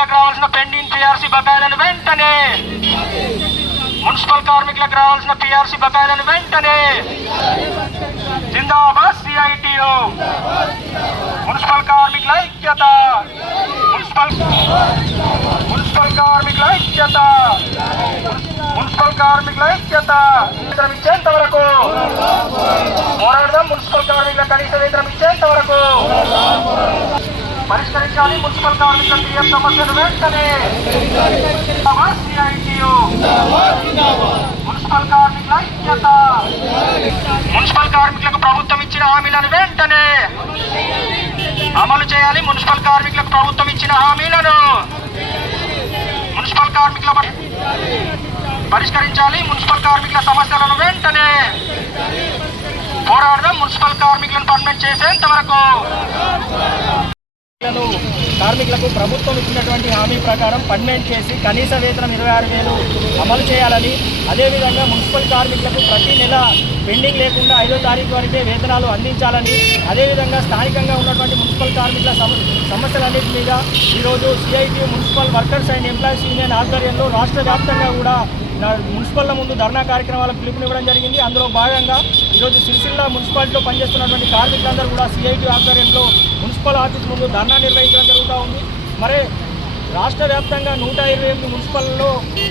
కార్మికులకు రావాల్సిన pending PRC బకాయిలను వెంటనే. మున్సిపల్ కార్మికులకు రావాల్సిన పిఆర్సీ బకాయిలను వెంటనే. జిందాబాద్ సిఐటియు మున్సిపల్ కార్మికుల ఐక్యత. మున్సిపల్ మున్సిపల్ కార్మికుల ఐక్యత. మున్సిపల్ కార్మికుల ఐక్యత. వేతనం ఇచ్చేంత వరకు. పోరాడదాం మున్సిపల్ కార్మికుల కనీస వేతనం ఇచ్చేంత వరకు. పరిష్కరించాలి మున్సిపల్ కార్మికుల పిఎం సమస్యను వెంటనే మున్సిపల్ కార్మికుల ఐక్యత. మున్సిపల్ కార్మికులకు ప్రభుత్వం ఇచ్చిన హామీలను వెంటనే అమలు చేయాలి. మున్సిపల్ కార్మికులకు ప్రభుత్వం ఇచ్చిన హామీలను మున్సిపల్ కార్మికుల పరిష్కరించాలి. మున్సిపల్ కార్మికుల సమస్యలను వెంటనే పోరాడదాం. మున్సిపల్ కార్మికులను పర్మనెంట్ చేసేంత వరకు లను కార్మికులకు ప్రభుత్వం ఇచ్చినటువంటి హామీ ప్రకారం పర్మనెంట్ చేసి కనీస వేతనం ఇరవై ఆరు వేలు అమలు చేయాలని అదేవిధంగా మున్సిపల్ కార్మికులకు ప్రతి నెల పెండింగ్ లేకుండా ఐదో తారీఖు వరకే వేతనాలు అందించాలని అదేవిధంగా స్థానికంగా ఉన్నటువంటి మున్సిపల్ కార్మికుల సమస్యలన్నింటి మీద ఈరోజు CIT municipal workers and employees union ఆధ్వర్యంలో రాష్ట్ర వ్యాప్తంగా కూడా మున్సిపల్ల ముందు ధర్నా కార్యక్రమాలకు పిలుపునివ్వడం జరిగింది. అందులో భాగంగా ఈరోజు సిరిసిల్ల మున్సిపాలిటీలో పనిచేస్తున్నటువంటి కార్మికులందరూ కూడా సిఐటి ఆధ్వర్యంలో మున్సిపల్ ఆఫీస్ ముందు ధర్నా నిర్వహించడం జరుగుతూ ఉంది. మరి రాష్ట్ర వ్యాప్తంగా నూట ఇరవై ఎనిమిది మున్సిపల్లో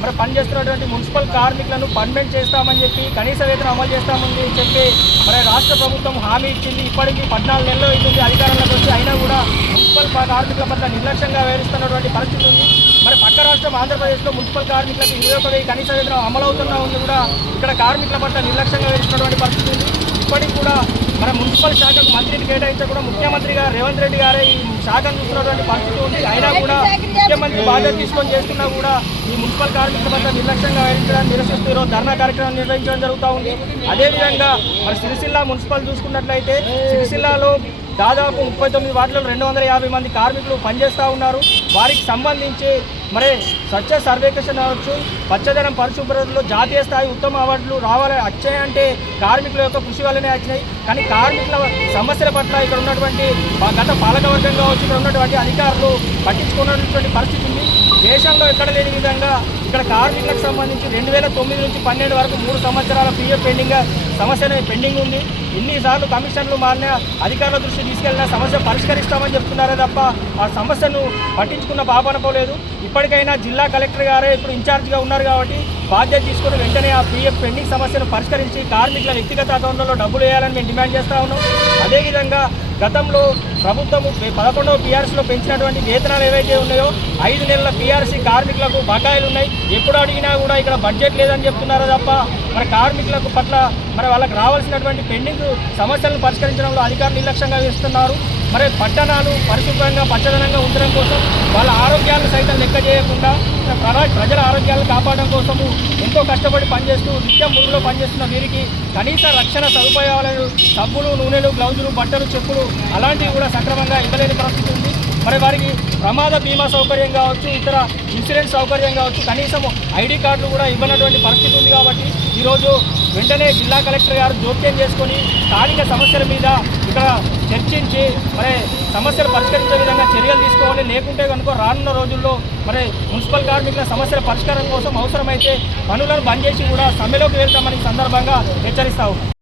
మరి పనిచేస్తున్నటువంటి మున్సిపల్ కార్మికులను పర్మనెంట్ చేస్తామని చెప్పి కనీస వేతనం అమలు చేస్తామని చెప్పి మరి రాష్ట్ర ప్రభుత్వం హామీ ఇచ్చింది. ఇప్పటికీ పద్నాలుగు నెలలు అవుతుంది అధికారంలోకి వచ్చి అయినా కూడా మున్సిపల్ కార్మికుల పట్ల నిర్లక్ష్యంగా వ్యవహరిస్తున్నటువంటి పరిస్థితి ఉంది. మరి పక్క రాష్ట్రం ఆంధ్రప్రదేశ్లో మున్సిపల్ కార్మికులకు ఇరవై ఒక వెయ్యి కనీస వేతనం అమలవుతున్నా ఉంది కూడా ఇక్కడ కార్మికుల పట్ల నిర్లక్ష్యంగా వ్యవహరిస్తున్నటువంటి పరిస్థితి ఉంది. ఇప్పటికి కూడా మన మున్సిపల్ శాఖకు మంత్రిని కేటాయించ కూడా ముఖ్యమంత్రి గారు రేవంత్ రెడ్డి గారే ఈ శాఖను చూస్తున్నటువంటి పరిస్థితి ఉంది. అయినా కూడా ముఖ్యమంత్రి బాధ్యత తీసుకొని చేస్తున్నా కూడా ఈ మున్సిపల్ కార్మికుల పట్ల నిర్లక్ష్యంగా వ్యవహరించడానికి నిరసిస్తూ ఈరోజు ధర్నా కార్యక్రమం నిర్వహించడం జరుగుతూ ఉంది. అదేవిధంగా మరి సిరిసిల్ల మున్సిపల్ చూసుకున్నట్లయితే సిరిసిల్లాలో దాదాపు ముప్పై తొమ్మిది వార్డులలో రెండు వందల యాభై మంది కార్మికులు పనిచేస్తూ ఉన్నారు. వారికి సంబంధించి మరి స్వచ్ఛ సర్వేక్షణ అవ్వచ్చు పచ్చదనం పరిశుభ్రతలో జాతీయ స్థాయి ఉత్తమ అవార్డులు రావాలి వచ్చాయంటే కార్మికుల యొక్క కృషి వల్లనే వచ్చినాయి. కానీ కార్మికుల సమస్యల పట్ల ఇక్కడ ఉన్నటువంటి మా గత పాలకవర్గం కావచ్చు ఇక్కడ ఉన్నటువంటి అధికారులు పట్టించుకున్నటువంటి పరిస్థితి ఉంది. దేశంలో ఎక్కడ లేని విధంగా ఇక్కడ కార్మికులకు సంబంధించి రెండు వేల తొమ్మిది నుంచి పన్నెండు వరకు మూడు సంవత్సరాల పీఎఫ్ పెండింగ్ సమస్య అనేది పెండింగ్ ఉంది. ఇన్నిసార్లు కమిషన్లు మారిన అధికారుల దృష్టి తీసుకెళ్ళిన సమస్య పరిష్కరిస్తామని చెప్తున్నారే తప్ప ఆ సమస్యను పట్టించుకున్న పాపన పోలేదు. ఇప్పటికైనా జిల్లా కలెక్టర్ గారే ఇప్పుడు ఇన్ఛార్జ్గా ఉన్నారు కాబట్టి బాధ్యత తీసుకుని వెంటనే ఆ పీఎఫ్ పెండింగ్ సమస్యను పరిష్కరించి కార్మికుల వ్యక్తిగత అకౌంట్లలో డబ్బులు వేయాలని మేము డిమాండ్ చేస్తా ఉన్నాం. అదేవిధంగా గతంలో ప్రభుత్వం పదకొండవ పీఆర్సీలో పెంచినటువంటి వేతనాలు ఏవైతే ఉన్నాయో ఐదు నెలల పీఆర్సీ కార్మికులకు బకాయిలు ఉన్నాయి. ఎప్పుడు అడిగినా కూడా ఇక్కడ బడ్జెట్ లేదని చెప్తున్నారు తప్ప మరి కార్మికులకు పట్ల మరి వాళ్ళకి రావాల్సినటువంటి పెండింగ్ సమస్యలను పరిష్కరించడంలో అధికారులు నిర్లక్ష్యంగా వేస్తున్నారు. మరి పట్టణాలు పరిశుభ్రంగా పచ్చదనంగా ఉంచడం కోసం వాళ్ళ ఆరోగ్యాలను సైతం లెక్క చేయకుండా ప్ర- ప్రజల ఆరోగ్యాలను కాపాడడం కోసము ఎంతో కష్టపడి పనిచేస్తూ నిత్యం మురుగులో పనిచేస్తున్న వీరికి కనీస రక్షణ సదుపాయాలను సబ్బులు నూనెలు గ్లౌజులు బట్టలు చెప్పులు అలాంటివి కూడా సక్రమంగా ఇవ్వలేని పరిస్థితి ఉంది. మరి వారికి ప్రమాద బీమా సౌకర్యం కావచ్చు ఇతర ఇన్సూరెన్స్ సౌకర్యం కావచ్చు కనీసం ఐడి కార్డులు కూడా ఇవ్వనటువంటి పరిస్థితి ఉంది కాబట్టి ఈరోజు వెంటనే జిల్లా కలెక్టర్ గారు జోక్యం చేసుకొని స్థానిక సమస్యల మీద ఇక్కడ చర్చించి మరి సమస్యలు పరిష్కరించే విధంగా చర్యలు తీసుకోవాలి. లేకుంటే కనుక రానున్న రోజుల్లో మరి మున్సిపల్ కార్మికుల సమస్యల పరిష్కారం కోసం అవసరమైతే పనులను బంద్ చేసి కూడా సమ్మెలోకి వెళ్తామని సందర్భంగా హెచ్చరిస్తా